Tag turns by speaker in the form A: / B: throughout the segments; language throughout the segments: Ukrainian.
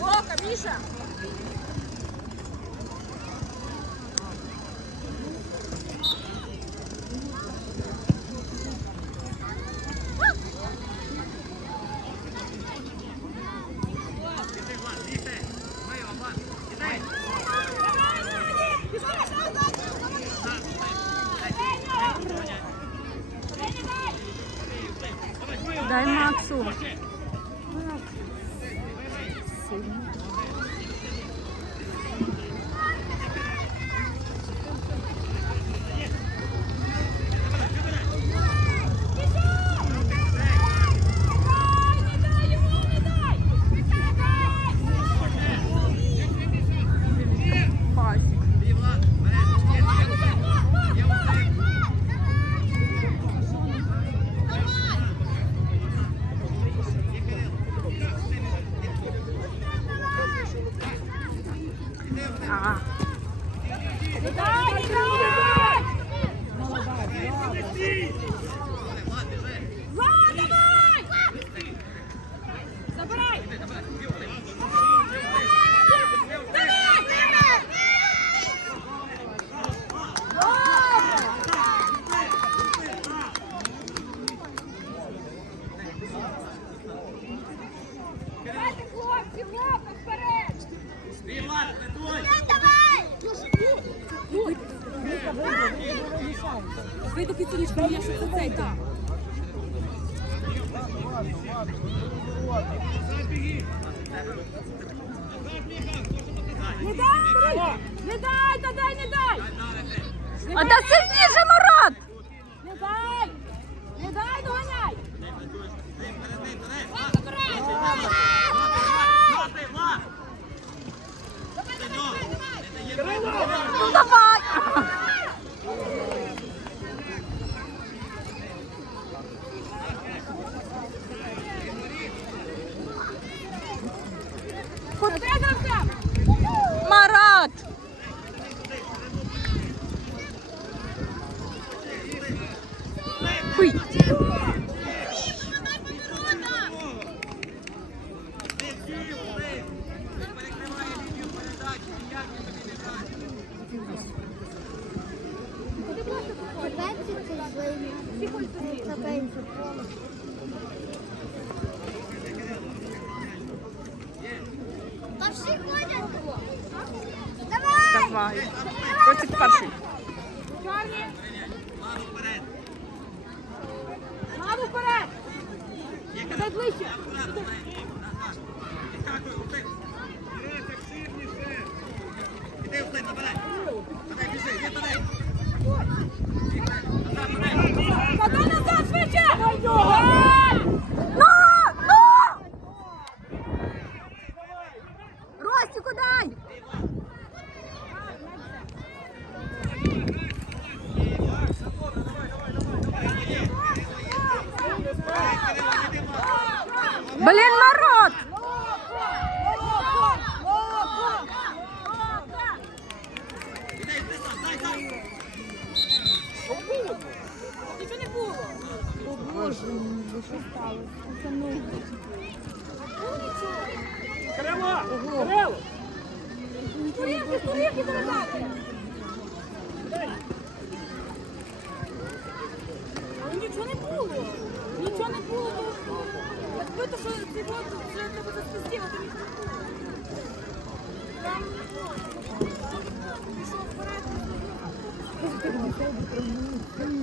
A: Ока, Міша!
B: Дай Максу.
A: Макс.
C: Вийди під сонечко, я ще це цей так.
A: Не дай! Не дай, не дай, не дай!
B: А да сильніше!
A: фаршик. todo para mim,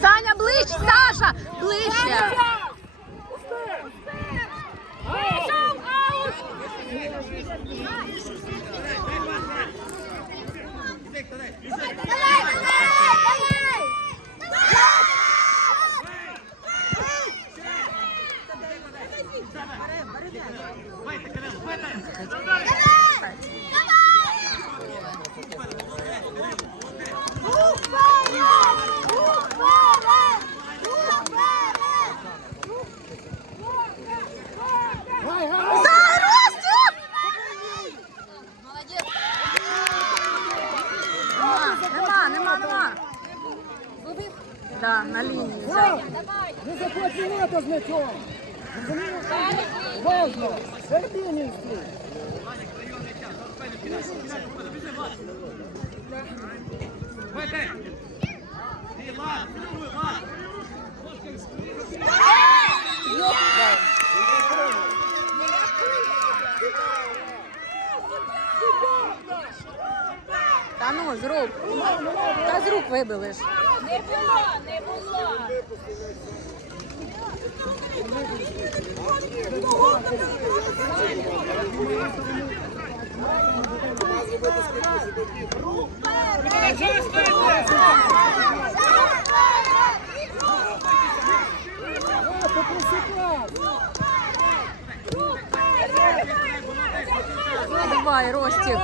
B: Саня, ближче, Саша, ближче.
D: Давай, давай, давай!
E: Бийте, Кирило, бийте.
D: Давай!
B: Нема, нема, нема. Да, на лінії.
F: Не минута з м'ячом. Важно. Середині стій.
E: Бийте. Ні, ладно, підтримуй, ладно.
B: Та ну, з рук. Та з рук вибили ж.
A: Не було, не було!
F: А, попроси прав.
B: Давай, Ростік.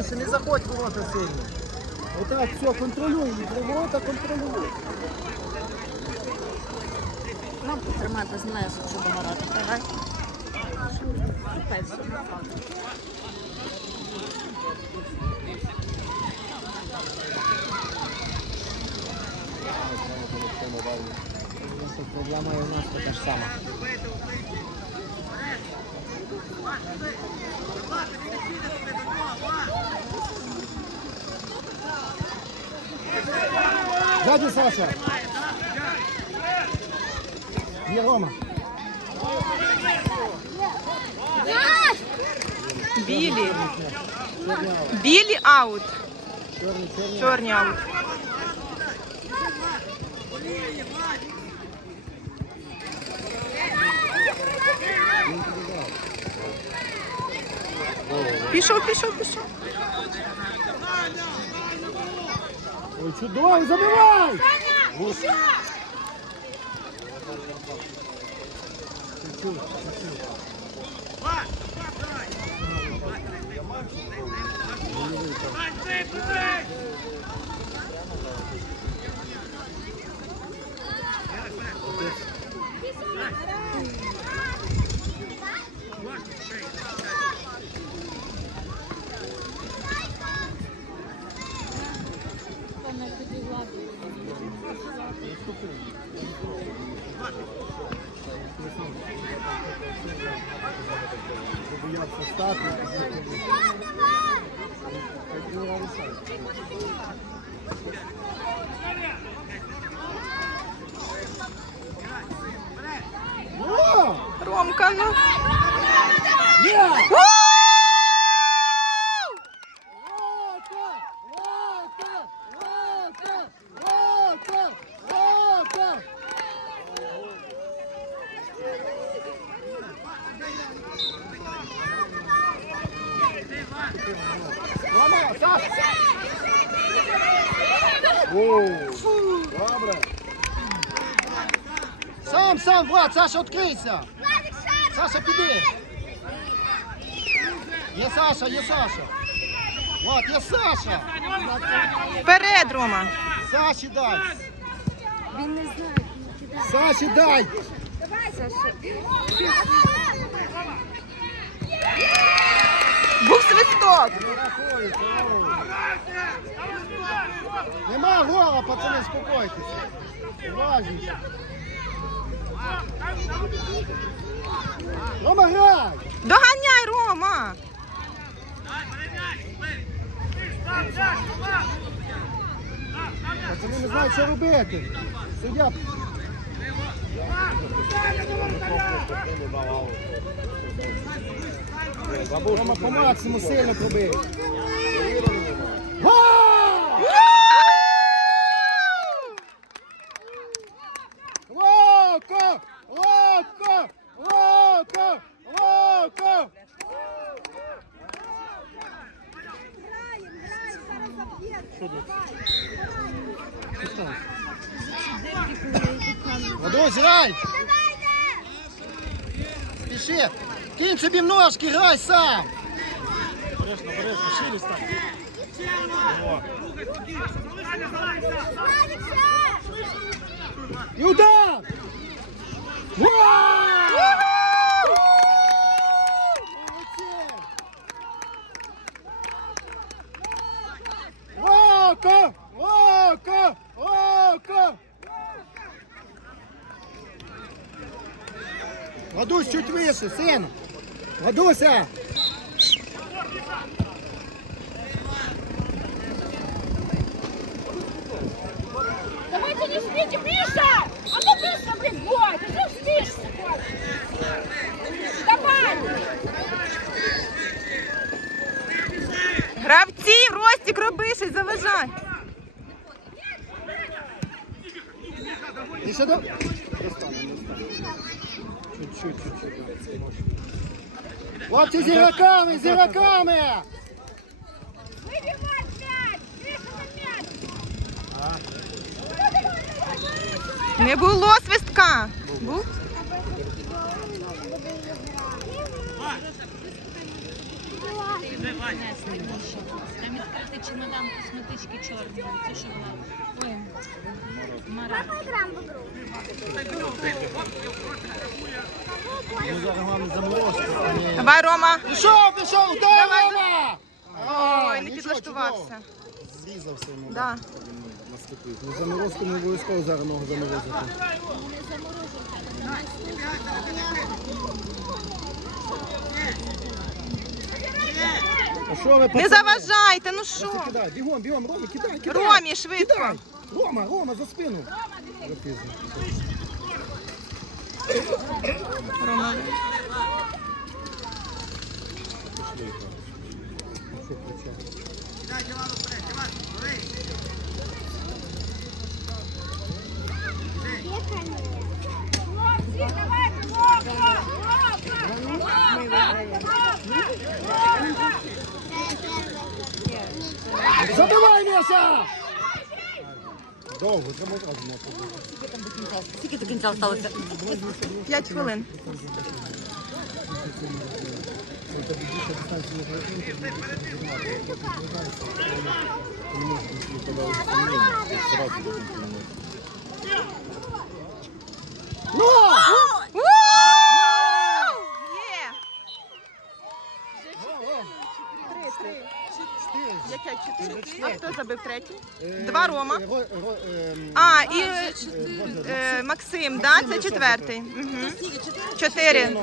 F: Більше не заходь в ворота сильно. Отак, все, контролюй. Ворота контролюй.
B: Кнопку тримати, знаєш, що ворота. Давай.
F: Проблема і у нас така ж сама. Дядя Саша. Є Рома.
G: Білі. Білі аут.
F: Чорний, чорний.
G: Аут. Пішов, пішов, пішов.
F: Ой, чудово, забивай!
E: Бий,
G: Ромка, ну.
F: Є! Добре. Сам, сам, Влад, Саша, відкрийся. Саша, піди. Є Саша, є Саша. Влад, є Саша.
G: Вперед, Рома.
F: Саші дай. Він не знає. Саші дай.
G: Був свисток.
F: Не рахується. Нема гола, пацани, спокойтеся. Уважніше. Рома, грай!
G: Доганяй, Рома!
F: Пацани не знають, що робити. Суддя. Рома по максимуму сильно пробив. Локо! Локо! Локо! Локо! Кинь собі ножки, грай сам! Обережно, обережно, шире стань. І удар! Локо! Локо! Локо! Вадусь, чуть вище, син! Вадуся!
A: Давай!
G: Гравці, Ростік, роби щось, заважай.
F: І ще до... Чуть-чуть, чуть-чуть. Хлопці з ігроками, з ігроками!
A: Выбивай мяч! Миша, на мяч!
G: Не було свистка. Був?
C: Там відкритий чемодан косметички чорної. Це що вона? Ой, Мара.
F: Зараз головне заморозку, а не...
G: Давай, Рома.
F: Пішов, пішов, дай Рома!
G: Ой, не підлаштувався.
F: Зрізався йому.
G: Да.
F: Наступив. Ну, заморозку не обов'язково зараз ногу заморозити. А що ви,
G: Не заважайте, ну що?
F: кидай, бігом, бігом, Рома, кидай, кидай.
G: Ромі, швидко.
F: Кидай. Рома, Рома, за спину. Вже пізно.
G: Рома.
F: Що кричати?
A: Хлопці, давайте, Локо!
F: Забивай, Міша! Довго, треба одразу мати.
C: Скільки до кінця залишилося?
G: П'ять хвилин.
F: Ну!
G: У! Є.
F: Чотири.
G: Яке чотири? А хто забив третій?
F: Е,
G: Два Рома.
F: Ро- Ро-
G: А, і
F: е,
G: Максим, да, це четвертий. Мгм. Чотири.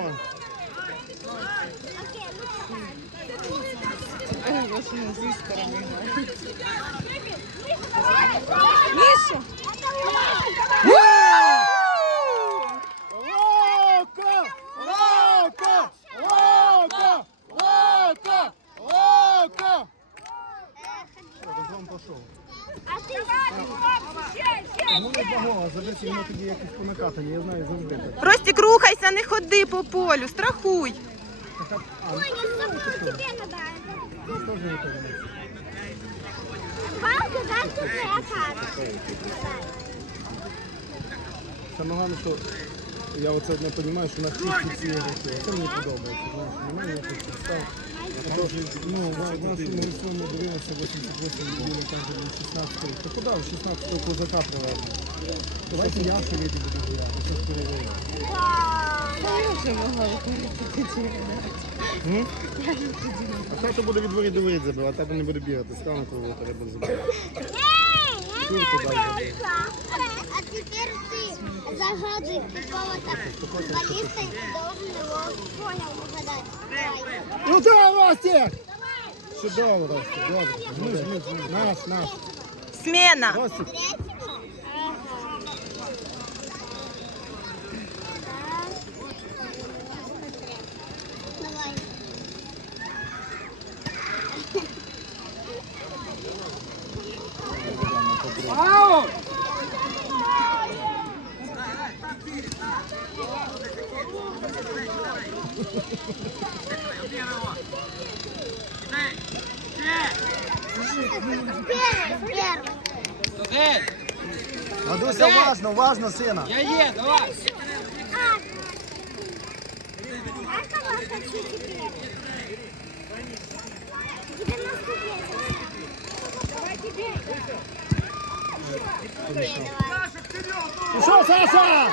G: Міша.
F: Локо! Локо! Локо! Локо! Локо! Розгон пішов.
A: А ти хлопці, ще, ще!
F: Ну, не два гола, забити йому тоді якось по накатанні, я знаю, так.
G: Ростік, рухайся, не ходи по полю, страхуй.
D: Ой, я забыла, тебе надо. Палка, да, тут твоя карта.
F: Саме головне, що я оце не розумію, що на всі ці ігроки. Це мені подобається, знаєш, немає підстав. То, ну, в нашому своєму дивилося 88 годин, там же був 16 Та куди в 16 козака привезли? Давайте я ще вийду буду гуляти, це ж перевірю.
D: Вау.
F: М? А тато буде від воріт до воріт забивати, а тато не буде бігати, стане того воротаря буде забивати. Курку далі.
D: А теперь ты загадывай какого-то футболиста и должен его понял угадать. Давай.
F: Ну да, Ростик! Чудово, Ростик, добре. Жми, жми, жми. Наш, наш.
G: Смена.
F: Ростик.
D: Первый.
F: Надуся, уважно, уважно, сина.
E: Я є, давай.
D: А, а кого хочу теперь? 99. Давай тебе. Давай.
F: Пішов, Саша!